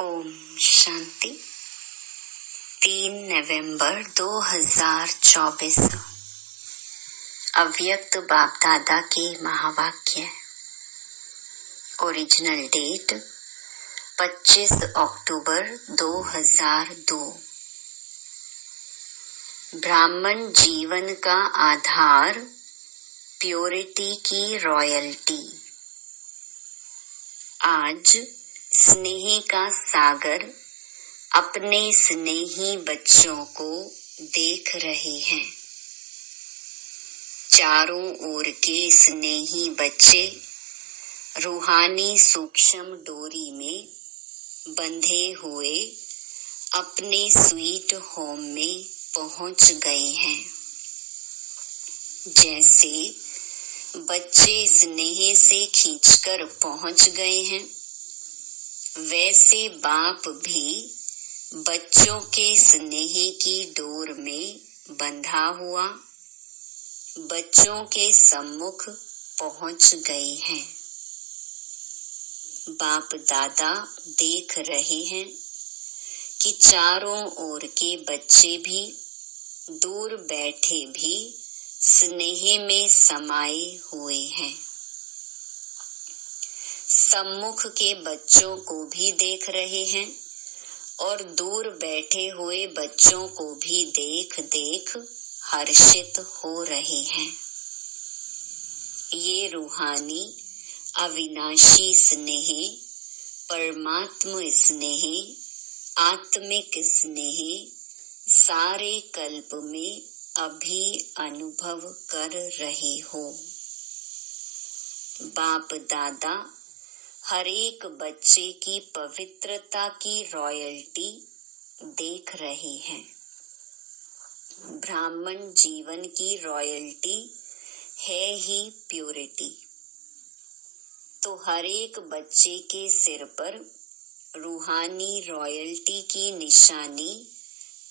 ओम शांति। 3 नवंबर 2024 अव्यक्त बाप दादा के महावाक्य। ओरिजिनल डेट 25 अक्टूबर 2002। ब्राह्मण जीवन का आधार प्योरिटी की रॉयल्टी। आज स्नेह का सागर अपने स्नेही बच्चों को देख रहे हैं। चारों ओर के स्नेही बच्चे रूहानी सूक्ष्म डोरी में बंधे हुए अपने स्वीट होम में पहुंच गए हैं। जैसे बच्चे स्नेह से खींचकर पहुंच गए हैं, वैसे बाप भी बच्चों के स्नेह की डोर में बंधा हुआ बच्चों के सम्मुख पहुंच गए हैं। बाप दादा देख रहे हैं कि चारों ओर के बच्चे भी दूर बैठे भी स्नेह में समाये हुए हैं। सम्मुख के बच्चों को भी देख रहे हैं और दूर बैठे हुए बच्चों को भी देख देख हर्षित हो रहे हैं। ये रूहानी अविनाशी स्नेह, परमात्म स्नेह, आत्मिक स्नेह सारे कल्प में अभी अनुभव कर रहे हो। बाप दादा हर एक बच्चे की पवित्रता की रॉयल्टी देख रहे हैं। ब्राह्मण जीवन की रॉयल्टी है ही प्योरिटी। तो हर एक बच्चे के सिर पर रूहानी रॉयल्टी की निशानी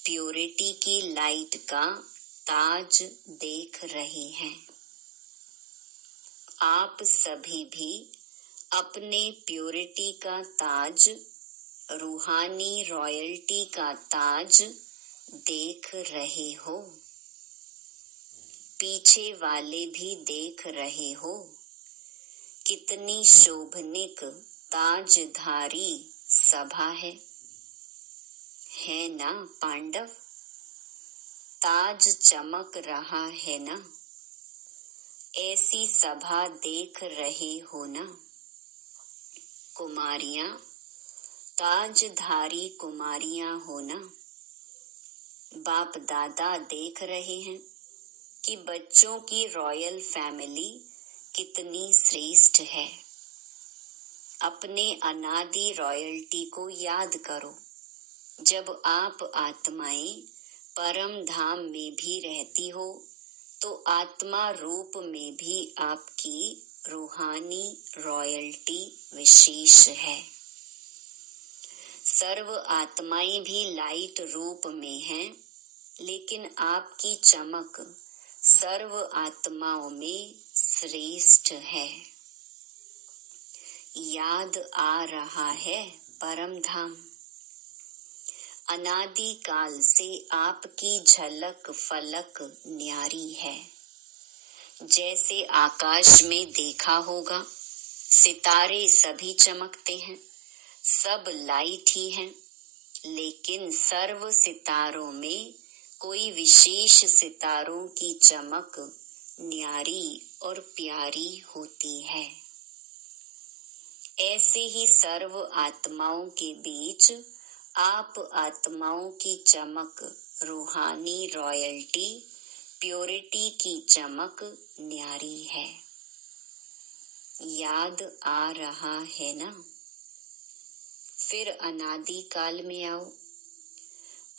प्योरिटी की लाइट का ताज देख रहे हैं। आप सभी भी अपने प्योरिटी का ताज, रूहानी रॉयल्टी का ताज देख रहे हो। पीछे वाले भी देख रहे हो। कितनी शोभनिक ताजधारी सभा है ना पांडव? ताज चमक रहा है ना? ऐसी सभा देख रहे हो ना? कुमारियां, ताजधारी कुमारियां हो ना? बाप दादा देख रहे हैं कि बच्चों की रॉयल फैमिली कितनी श्रेष्ठ है। अपने अनादि रॉयल्टी को याद करो। जब आप आत्माएं परम धाम में भी रहती हो तो आत्मा रूप में भी आपकी रूहानी रॉयल्टी विशेष है। सर्व आत्माएं भी लाइट रूप में हैं, लेकिन आपकी चमक सर्व आत्माओं में श्रेष्ठ है। याद आ रहा है परम धाम। अनादि काल से आपकी झलक फलक न्यारी है। जैसे आकाश में देखा होगा, सितारे सभी चमकते हैं, सब लाइट ही हैं, लेकिन सर्व सितारों में कोई विशेष सितारों की चमक न्यारी और प्यारी होती है। ऐसे ही सर्व आत्माओं के बीच आप आत्माओं की चमक, रूहानी रॉयल्टी, प्योरिटी की चमक न्यारी है। याद आ रहा है ना? फिर अनादि काल में आओ।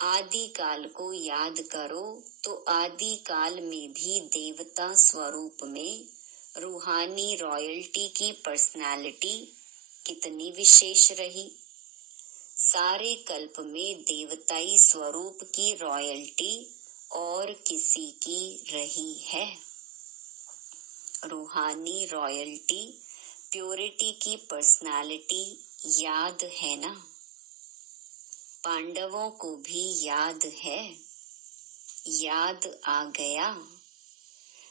आदि काल को याद करो तो आदि काल में भी देवता स्वरूप में रूहानी रॉयल्टी की पर्सनालिटी कितनी विशेष रही। सारे कल्प में देवताई स्वरूप की रॉयल्टी और किसी की रही है? रूहानी रॉयल्टी, प्योरिटी की पर्सनालिटी याद है ना? पांडवों को भी याद है, याद आ गया।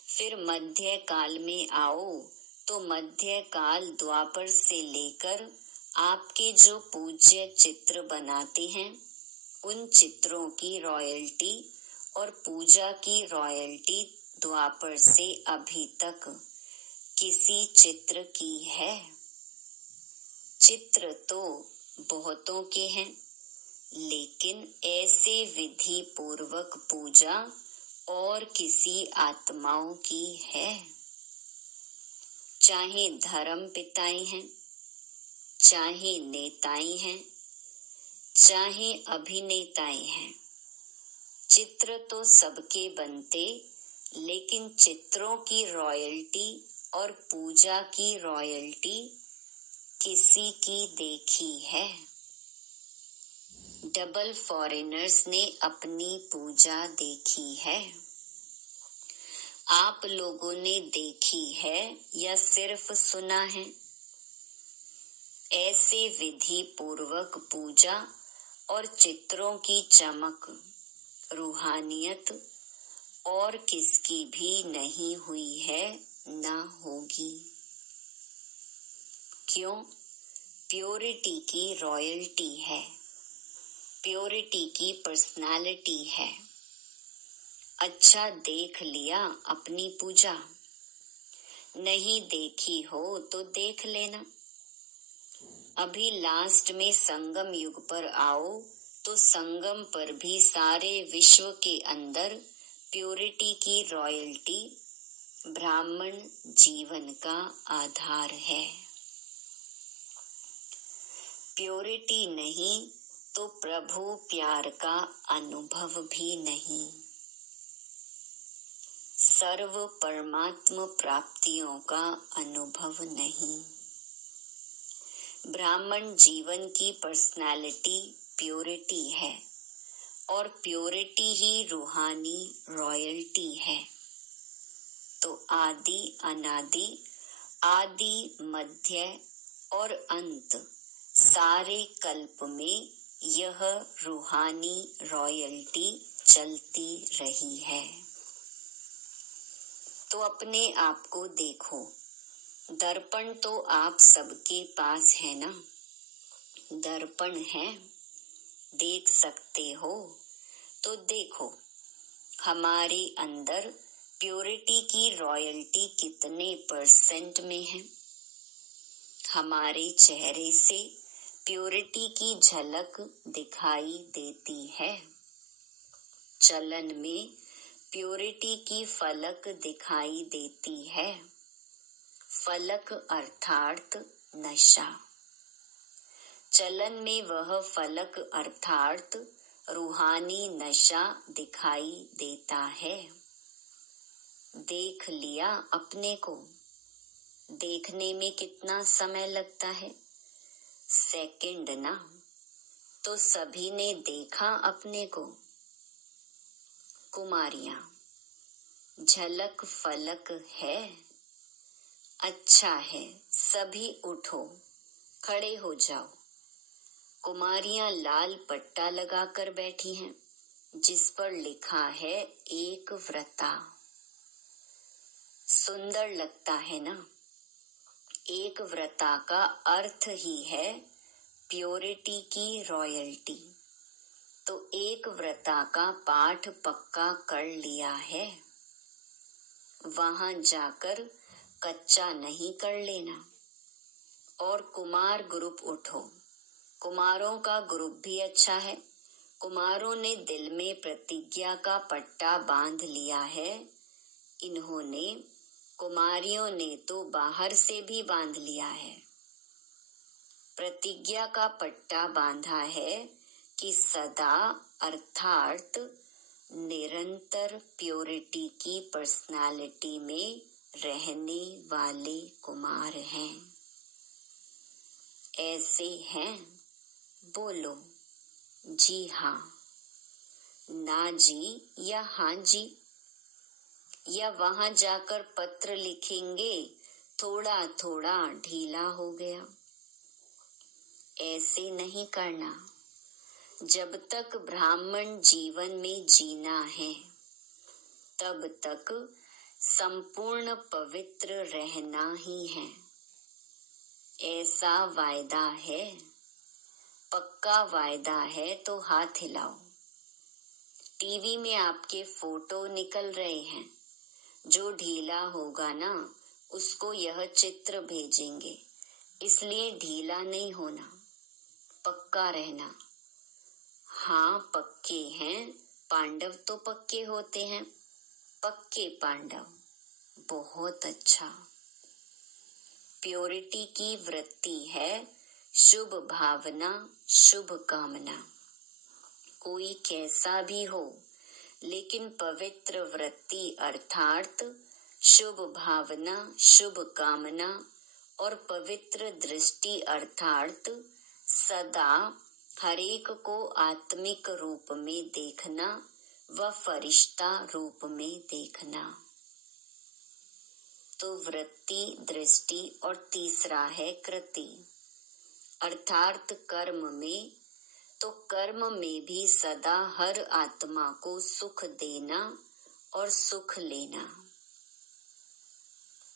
फिर मध्य काल में आओ तो मध्य काल द्वापर से लेकर आपके जो पूज्य चित्र बनाते हैं उन चित्रों की रॉयल्टी और पूजा की रॉयल्टी द्वापर से अभी तक किसी चित्र की है? चित्र तो बहुतों के हैं, लेकिन ऐसे विधि पूर्वक पूजा और किसी आत्माओं की है? चाहे धर्म पिताएं हैं, चाहे नेताएं हैं, चाहे अभिनेताएं हैं, चित्र तो सबके बनते, लेकिन चित्रों की रॉयल्टी और पूजा की रॉयल्टी किसी की देखी है? डबल फॉरेनर्स ने अपनी पूजा देखी है? आप लोगों ने देखी है या सिर्फ सुना है? ऐसे विधि पूर्वक पूजा और चित्रों की चमक, रूहानियत और किसकी भी नहीं हुई है, ना होगी। क्यों? प्योरिटी की रॉयल्टी है, प्योरिटी की पर्सनालिटी है। अच्छा, देख लिया अपनी पूजा? नहीं देखी हो तो देख लेना। अभी लास्ट में संगम युग पर आओ तो संगम पर भी सारे विश्व के अंदर प्योरिटी की रॉयल्टी ब्राह्मण जीवन का आधार है। प्योरिटी नहीं तो प्रभु प्यार का अनुभव भी नहीं। सर्व परमात्म प्राप्तियों का अनुभव नहीं। ब्राह्मण जीवन की पर्सनालिटी प्योरिटी है और प्योरिटी ही रूहानी रॉयल्टी है। तो आदि अनादि, आदि मध्य और अंत सारे कल्प में यह रूहानी रॉयल्टी चलती रही है। तो अपने आप को देखो। दर्पण तो आप सबके पास है ना? दर्पण है, देख सकते हो तो देखो हमारे अंदर प्योरिटी की रॉयल्टी कितने % में है। हमारे चेहरे से प्योरिटी की झलक दिखाई देती है। चलन में प्योरिटी की फलक दिखाई देती है। फलक अर्थात नशा। चलन में वह फलक अर्थात रूहानी नशा दिखाई देता है। देख लिया अपने को? देखने में कितना समय लगता है? सेकंड ना? तो सभी ने देखा अपने को। कुमारियां, झलक फलक है, अच्छा है, सभी उठो, खड़े हो जाओ। कुमारियां लाल पट्टा लगाकर बैठी हैं, जिस पर लिखा है एक व्रता। सुंदर लगता है ना? एक व्रता का अर्थ ही है प्योरिटी की रॉयल्टी। तो एक व्रता का पाठ पक्का कर लिया है, वहां जाकर कच्चा नहीं कर लेना। और कुमार ग्रुप उठो। कुमारों का ग्रुप भी अच्छा है। कुमारों ने दिल में प्रतिज्ञा का पट्टा बांध लिया है। इन्होंने, कुमारियों ने तो बाहर से भी बांध लिया है। प्रतिज्ञा का पट्टा बांधा है कि सदा अर्थात निरंतर प्योरिटी की पर्सनालिटी में रहने वाले कुमार हैं। ऐसे हैं? बोलो जी हाँ, ना जी या हाँ जी, या वहां जाकर पत्र लिखेंगे थोड़ा थोड़ा ढीला हो गया। ऐसे नहीं करना। जब तक ब्राह्मण जीवन में जीना है तब तक संपूर्ण पवित्र रहना ही है, ऐसा वायदा है। पक्का वायदा है तो हाथ हिलाओ। टीवी में आपके फोटो निकल रहे हैं, जो ढीला होगा ना उसको यह चित्र भेजेंगे, इसलिए ढीला नहीं होना, पक्का रहना। हाँ पक्के हैं, पांडव तो पक्के होते हैं, पक्के पांडव, बहुत अच्छा। प्योरिटी की वृत्ति है शुभ भावना, शुभ कामना। कोई कैसा भी हो, लेकिन पवित्र वृत्ति अर्थात शुभ भावना, शुभ कामना और पवित्र दृष्टि अर्थात सदा हरेक को आत्मिक रूप में देखना व फरिश्ता रूप में देखना। तो वृत्ति, दृष्टि और तीसरा है कृति अर्थात कर्म में। तो कर्म में भी सदा हर आत्मा को सुख देना और सुख लेना,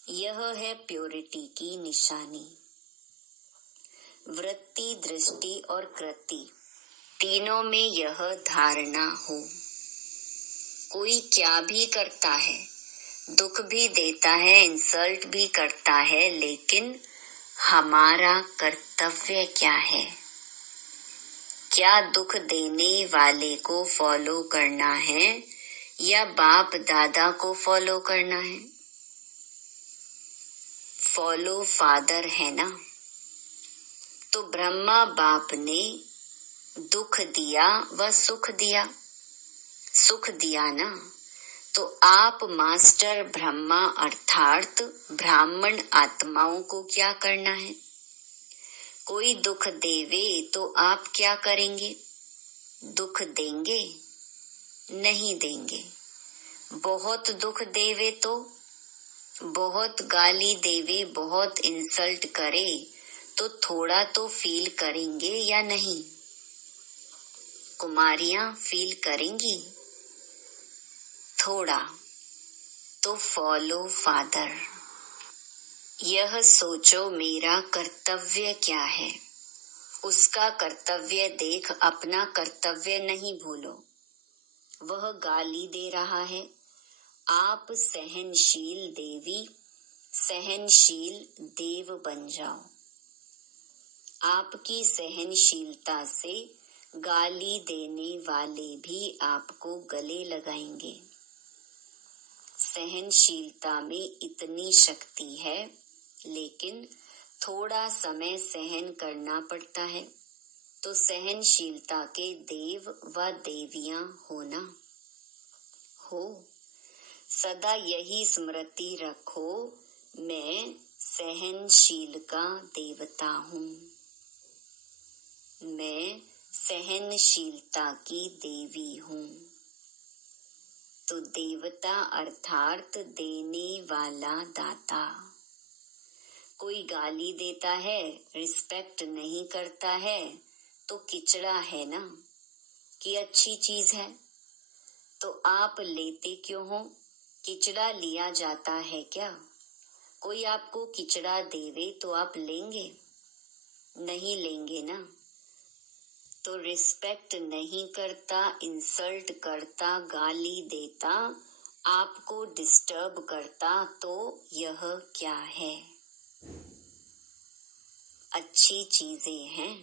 यह है प्योरिटी की निशानी। वृत्ति, दृष्टि और कृति तीनों में यह धारणा हो, कोई क्या भी करता है, दुख भी देता है, इंसल्ट भी करता है, लेकिन हमारा कर्तव्य क्या है? क्या दुख देने वाले को फॉलो करना है या बाप दादा को फॉलो करना है? फॉलो फादर है ना। तो ब्रह्मा बाप ने दुख दिया व सुख दिया, सुख दिया ना। तो आप मास्टर ब्रह्मा अर्थात ब्राह्मण आत्माओं को क्या करना है? कोई दुख देवे तो आप क्या करेंगे? दुख देंगे? नहीं देंगे। बहुत दुख देवे तो, बहुत गाली देवे, बहुत इंसल्ट करे तो थोड़ा तो फील करेंगे या नहीं? कुमारियां फील करेंगी थोड़ा। तो फॉलो फादर। यह सोचो मेरा कर्तव्य क्या है, उसका कर्तव्य देख अपना कर्तव्य नहीं भूलो। वह गाली दे रहा है, आप सहनशील देवी, सहनशील देव बन जाओ। आपकी सहनशीलता से गाली देने वाले भी आपको गले लगाएंगे। सहनशीलता में इतनी शक्ति है, लेकिन थोड़ा समय सहन करना पड़ता है। तो सहनशीलता के देव व देवियां होना हो। सदा यही स्मृति रखो, मैं सहनशील का देवता हूँ, मैं सहनशीलता की देवी हूँ। तो देवता अर्थात देने वाला दाता। कोई गाली देता है, रिस्पेक्ट नहीं करता है तो किचड़ा है ना कि अच्छी चीज है? तो आप लेते क्यों हो? किचड़ा लिया जाता है क्या? कोई आपको किचड़ा देवे तो आप लेंगे? नहीं लेंगे ना। तो रिस्पेक्ट नहीं करता, इंसल्ट करता, गाली देता, आपको डिस्टर्ब करता, तो यह क्या है? अच्छी चीजें हैं,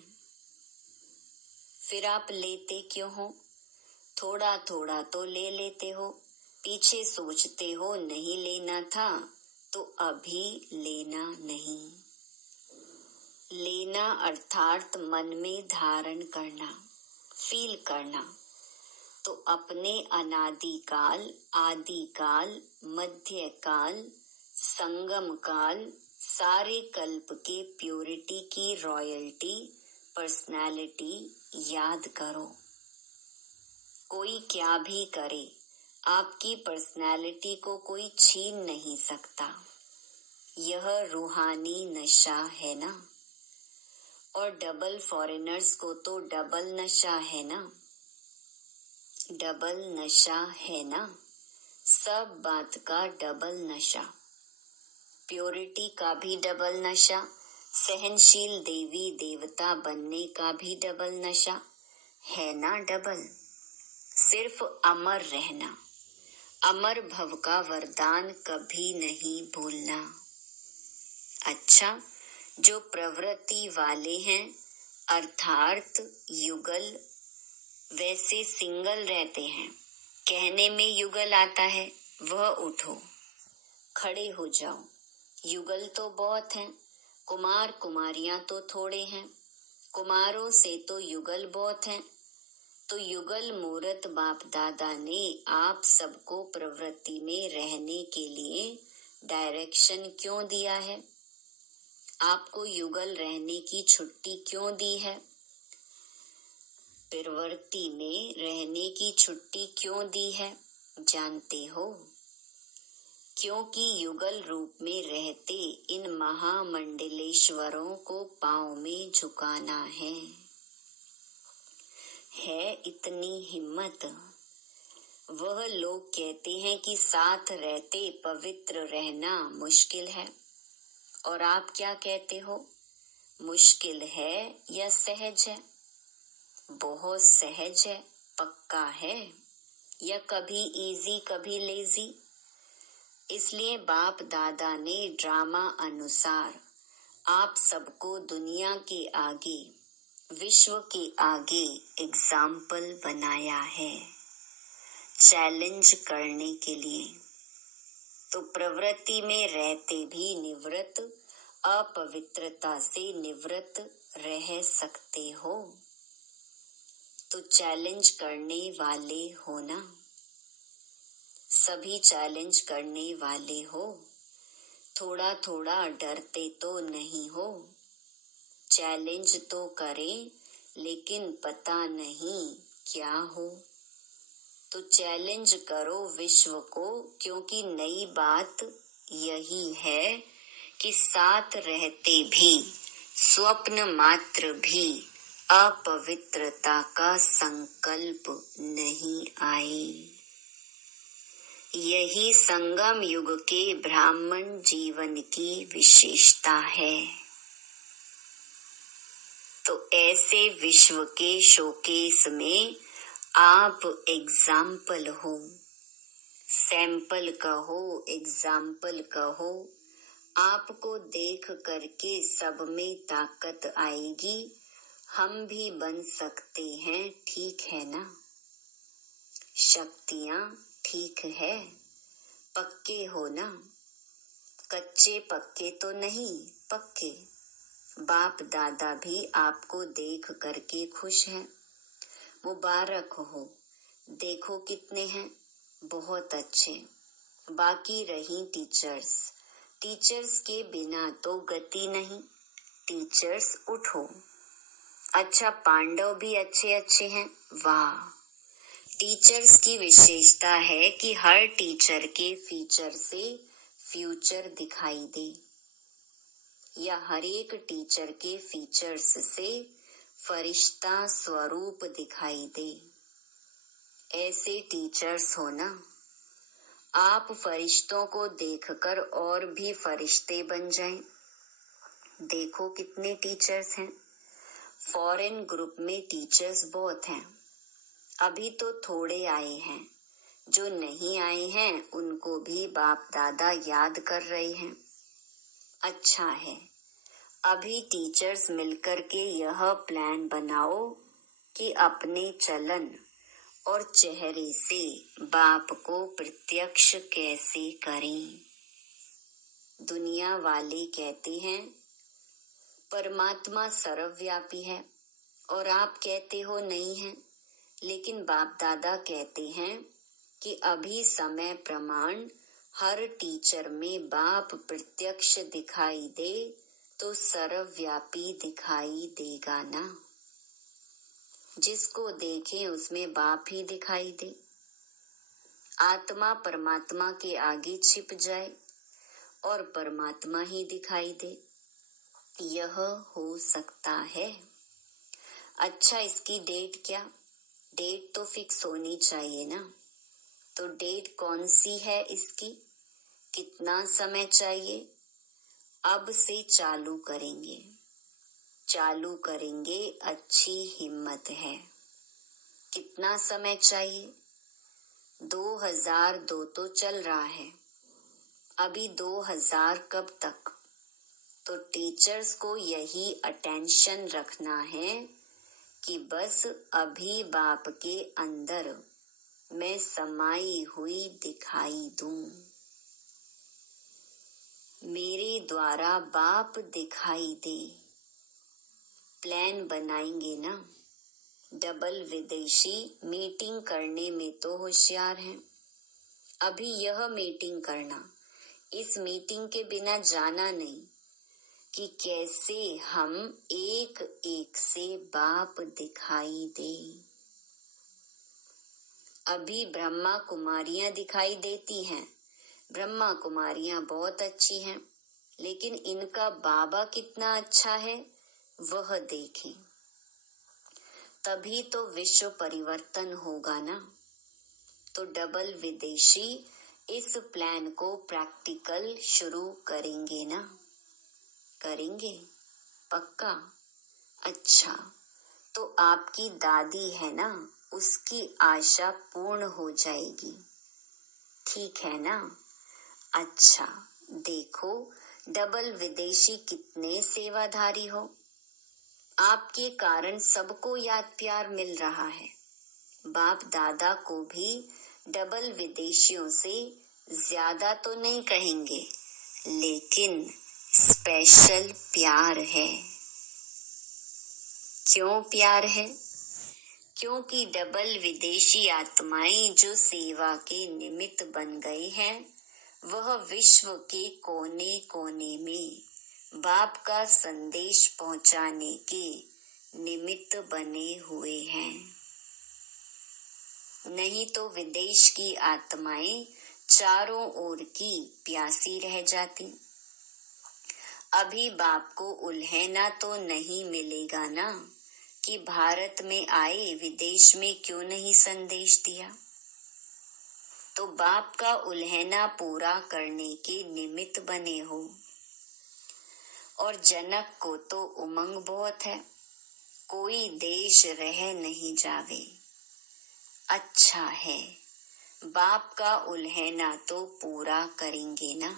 फिर आप लेते क्यों हो? थोड़ा थोड़ा तो ले लेते हो, पीछे सोचते हो नहीं लेना था तो अभी लेना नहीं। लेना अर्थात मन में धारण करना, फील करना। तो अपने अनादिकाल, आदिकाल, मध्यकाल, संगम काल, सारे कल्प के प्योरिटी की रॉयल्टी, पर्सनालिटी याद करो। कोई क्या भी करे, आपकी पर्सनालिटी को कोई छीन नहीं सकता। यह रूहानी नशा है ना। और डबल फॉरेनर्स को तो डबल नशा है ना, डबल नशा है ना, सब बात का डबल नशा, प्योरिटी का भी डबल नशा, सहनशील देवी देवता बनने का भी डबल नशा है ना डबल। सिर्फ अमर रहना, अमर भव का वरदान कभी नहीं भूलना। अच्छा, जो प्रवृत्ति वाले हैं अर्थात युगल, वैसे सिंगल रहते हैं, कहने में युगल आता है, वह उठो खड़े हो जाओ। युगल तो बहुत हैं, कुमार कुमारियां तो थोड़े हैं, कुमारों से तो युगल बहुत हैं। तो युगल मूरत बाप दादा ने आप सबको प्रवृत्ति में रहने के लिए डायरेक्शन क्यों दिया है? आपको युगल रहने की छुट्टी क्यों दी है? प्रवृत्ति में रहने की छुट्टी क्यों दी है जानते हो? क्योंकि युगल रूप में रहते इन महामंडलेश्वरों को पांव में झुकाना है इतनी हिम्मत। वह लोग कहते हैं कि साथ रहते पवित्र रहना मुश्किल है, और आप क्या कहते हो, मुश्किल है या सहज है? बहुत सहज है, पक्का है, या कभी इजी कभी लेजी? इसलिए बाप दादा ने ड्रामा अनुसार आप सबको दुनिया के आगे, विश्व के आगे एग्जाम्पल बनाया है, चैलेंज करने के लिए। तो प्रवृत्ति में रहते भी निवृत्त, अपवित्रता से निवृत्त रह सकते हो। तो चैलेंज करने वाले हो ना, सभी चैलेंज करने वाले हो, थोड़ा थोड़ा डरते तो नहीं हो। चैलेंज तो करें लेकिन पता नहीं क्या हो। तो चैलेंज करो विश्व को, क्योंकि नई बात यही है कि साथ रहते भी स्वप्न मात्र भी अपवित्रता का संकल्प नहीं आए। यही संगम युग के ब्राह्मण जीवन की विशेषता है। तो ऐसे विश्व के शोकेस में आप एग्जाम्पल हो, सैंपल कहो, एग्जाम्पल कहो। आपको देख करके सब में ताकत आएगी, हम भी बन सकते हैं, ठीक है ना? शक्तियां ठीक है, पक्के हो ना, कच्चे पक्के तो नहीं, पक्के। बाप दादा भी आपको देख करके खुश हैं, मुबारक हो। देखो कितने हैं, बहुत अच्छे। बाकी रही टीचर्स, टीचर्स के बिना तो गति नहीं। टीचर्स उठो। अच्छा, पांडव भी अच्छे अच्छे हैं, वाह। टीचर्स की विशेषता है कि हर टीचर के फीचर से फ्यूचर दिखाई दे, या हर एक टीचर के फीचर्स से फरिश्ता स्वरूप दिखाई दे। ऐसे टीचर्स हो ना, आप फरिश्तों को देखकर और भी फरिश्ते बन जाएं। देखो कितने टीचर्स हैं। फॉरेन ग्रुप में टीचर्स बहुत हैं, अभी तो थोड़े आए हैं। जो नहीं आए हैं उनको भी बाप दादा याद कर रहे हैं। अच्छा है, अभी टीचर्स मिलकर के यह प्लान बनाओ कि अपने चलन और चेहरे से बाप को प्रत्यक्ष कैसे करें। दुनिया वाले कहते हैं परमात्मा सर्वव्यापी है, और आप कहते हो नहीं है, लेकिन बाप दादा कहते हैं कि अभी समय प्रमाण हर टीचर में बाप प्रत्यक्ष दिखाई दे तो सर्वव्यापी दिखाई देगा ना। जिसको देखें उसमें बाप ही दिखाई दे। आत्मा परमात्मा के आगे छिप जाए और परमात्मा ही दिखाई दे। यह हो सकता है। अच्छा, इसकी डेट क्या? डेट तो फिक्स होनी चाहिए ना। तो डेट कौन सी है इसकी? कितना समय चाहिए? अब से चालू करेंगे। चालू करेंगे, अच्छी हिम्मत है। कितना समय चाहिए? 2002 तो चल रहा है, अभी 2000 कब तक? तो टीचर्स को यही अटेंशन रखना है कि बस अभी बाप के अंदर मैं समाई हुई दिखाई दूं। मेरे द्वारा बाप दिखाई दे। प्लान बनाएंगे ना। डबल विदेशी मीटिंग करने में तो होशियार हैं। अभी यह मीटिंग करना, इस मीटिंग के बिना जाना नहीं कि कैसे हम एक एक से बाप दिखाई दे। अभी ब्रह्मा कुमारियां दिखाई देती हैं। ब्रह्मा कुमारियां बहुत अच्छी हैं, लेकिन इनका बाबा कितना अच्छा है वह देखें। तभी तो विश्व परिवर्तन होगा ना। तो डबल विदेशी इस प्लान को प्रैक्टिकल शुरू करेंगे ना। करेंगे पक्का? अच्छा, तो आपकी दादी है ना, उसकी आशा पूर्ण हो जाएगी, ठीक है ना? अच्छा, देखो डबल विदेशी कितने सेवाधारी हो। आपके कारण सबको याद प्यार मिल रहा है। बाप दादा को भी डबल विदेशियों से ज्यादा तो नहीं कहेंगे, लेकिन स्पेशल प्यार है। क्यों प्यार है? क्योंकि डबल विदेशी आत्माएं जो सेवा के निमित्त बन गए हैं, वह विश्व के कोने कोने में बाप का संदेश पहुंचाने के निमित्त बने हुए हैं। नहीं तो विदेश की आत्माएं चारों ओर की प्यासी रह जाती। अभी बाप को उल्हेना तो नहीं मिलेगा ना कि भारत में आए, विदेश में क्यों नहीं संदेश दिया। तो बाप का उल्हेना पूरा करने के निमित्त बने हो। और जनक को तो उमंग बहुत है, कोई देश रह नहीं जावे। अच्छा है, बाप का उल्हेना तो पूरा करेंगे ना।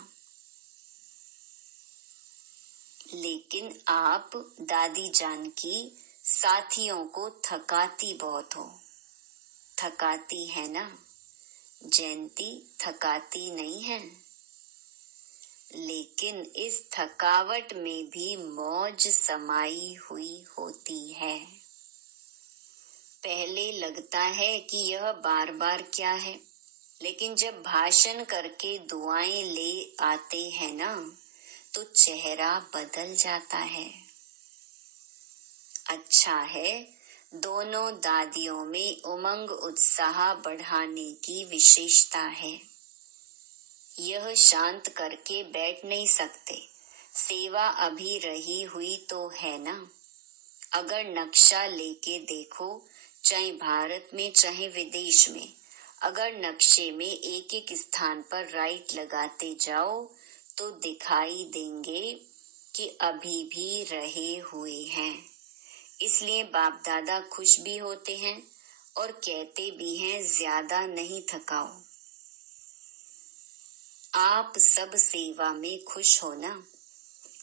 लेकिन आप दादी जान की साथियों को थकाती बहुत हो। थकाती है ना? जयंती थकाती नहीं है, लेकिन इस थकावट में भी मौज समाई हुई होती है। पहले लगता है कि यह बार बार क्या है, लेकिन जब भाषण करके दुआएं ले आते हैं ना, तो चेहरा बदल जाता है। अच्छा है, दोनों दादियों में उमंग उत्साह बढ़ाने की विशेषता है। यह शांत करके बैठ नहीं सकते, सेवा अभी रही हुई तो है ना। अगर नक्शा लेके देखो, चाहे भारत में चाहे विदेश में, अगर नक्शे में एक एक स्थान पर राइट लगाते जाओ तो दिखाई देंगे कि अभी भी रहे हुए हैं। इसलिए बाप दादा खुश भी होते हैं और कहते भी हैं ज्यादा नहीं थकाओ। आप सब सेवा में खुश हो ना।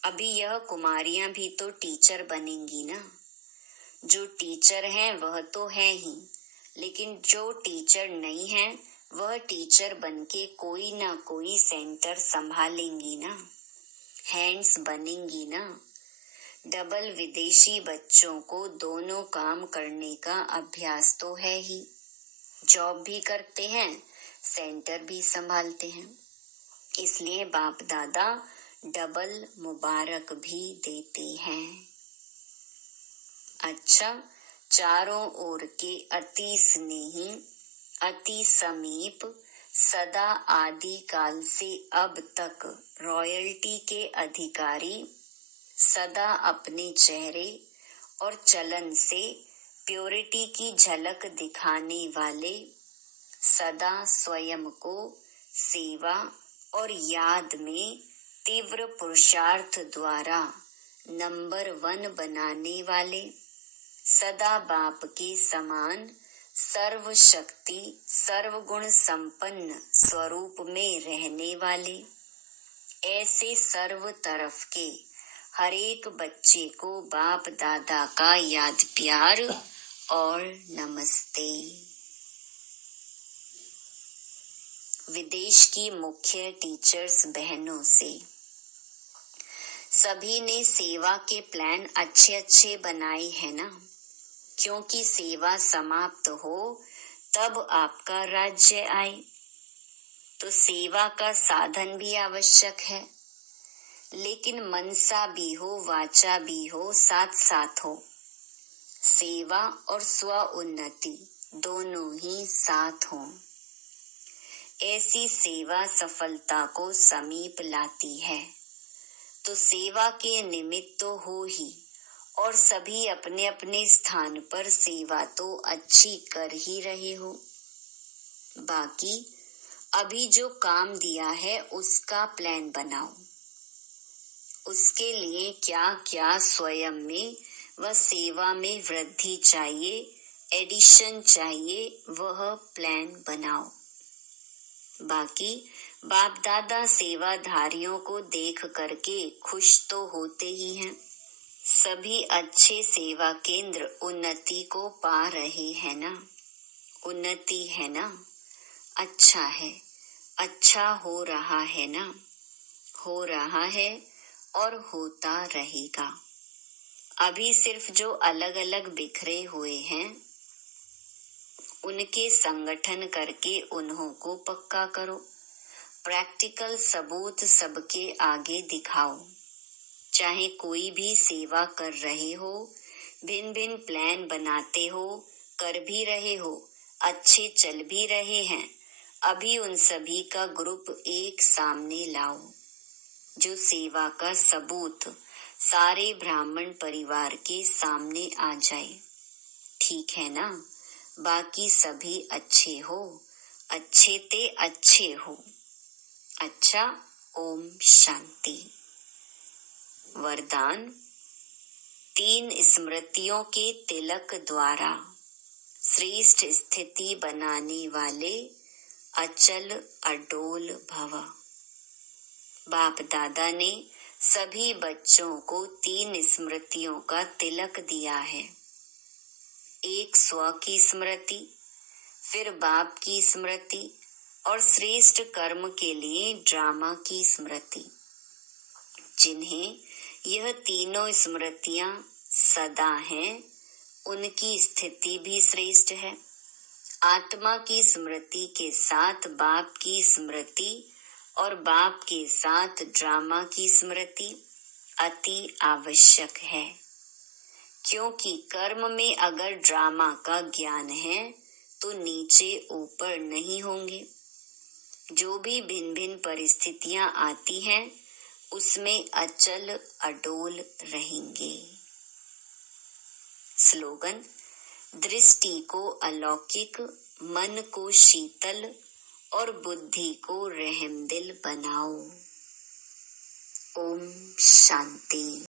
अभी यह कुमारियां भी तो टीचर बनेंगी ना। जो टीचर हैं वह तो है ही, लेकिन जो टीचर नहीं है वह टीचर बनके कोई ना कोई सेंटर संभालेंगी ना, हैंड्स बनेंगी ना। डबल विदेशी बच्चों को दोनों काम करने का अभ्यास तो है ही, जॉब भी करते हैं, सेंटर भी संभालते हैं। इसलिए बाप दादा डबल मुबारक भी देते हैं। अच्छा, चारों ओर के अति स्नेही, अति समीप, सदा आदि काल से अब तक रॉयल्टी के अधिकारी सदा अपने चेहरे और चलन से प्योरिटी की झलक दिखाने वाले, सदा स्वयं को सेवा और याद में तीव्र पुरुषार्थ द्वारा नंबर 1 बनाने वाले, सदा बाप के समान सर्व शक्ति सर्वगुण संपन्न स्वरूप में रहने वाले, ऐसे सर्व तरफ के हर एक बच्चे को बाप दादा का याद प्यार और नमस्ते। विदेश की मुख्य टीचर्स बहनों से, सभी ने सेवा के प्लान अच्छे बनाए हैं ना, क्योंकि सेवा समाप्त हो तब आपका राज्य आए, तो सेवा का साधन भी आवश्यक है, लेकिन मनसा भी हो वाचा भी हो, साथ साथ हो। सेवा और स्व उन्नति दोनों ही साथ हों। ऐसी सेवा सफलता को समीप लाती है, तो सेवा के निमित्त तो हो ही, और सभी अपने अपने स्थान पर सेवा तो अच्छी कर ही रहे हो। बाकी अभी जो काम दिया है उसका प्लान बनाओ, उसके लिए क्या क्या स्वयं में व सेवा में वृद्धि चाहिए, एडिशन चाहिए, वह प्लान बनाओ। बाकी बाप दादा सेवाधारियों को देख करके खुश तो होते ही हैं। सभी अच्छे सेवा केंद्र उन्नति को पा रहे हैं ना, उन्नति है ना, अच्छा है, अच्छा हो रहा है ना, हो रहा है और होता रहेगा। अभी सिर्फ जो अलग अलग बिखरे हुए हैं उनके संगठन करके उन्हों को पक्का करो, प्रैक्टिकल सबूत सबके आगे दिखाओ। चाहे कोई भी सेवा कर रहे हो, भिन्न भिन्न प्लान बनाते हो, कर भी रहे हो, अच्छे चल भी रहे हैं, अभी उन सभी का ग्रुप एक सामने लाओ, जो सेवा का सबूत सारे ब्राह्मण परिवार के सामने आ जाए। ठीक है ना? बाकी सभी अच्छे हो, अच्छे ते अच्छे हो। अच्छा, ओम शांति। वरदान, 3 स्मृतियों के तिलक द्वारा श्रेष्ठ स्थिति बनाने वाले अचल अडोल भव। बाप दादा ने सभी बच्चों को 3 स्मृतियों का तिलक दिया है। एक स्व की स्मृति, फिर बाप की स्मृति और श्रेष्ठ कर्म के लिए ड्रामा की स्मृति। जिन्हें यह तीनों स्मृतियां सदा हैं, उनकी स्थिति भी श्रेष्ठ है। आत्मा की स्मृति के साथ बाप की स्मृति और बाप के साथ ड्रामा की स्मृति अति आवश्यक है, क्योंकि कर्म में अगर ड्रामा का ज्ञान है तो नीचे ऊपर नहीं होंगे। जो भी भिन्न भिन्न परिस्थितियां आती हैं उसमें अचल अडोल रहेंगे। स्लोगन, दृष्टि को अलौकिक, मन को शीतल और बुद्धि को रहमदिल बनाओ। ओम शांति।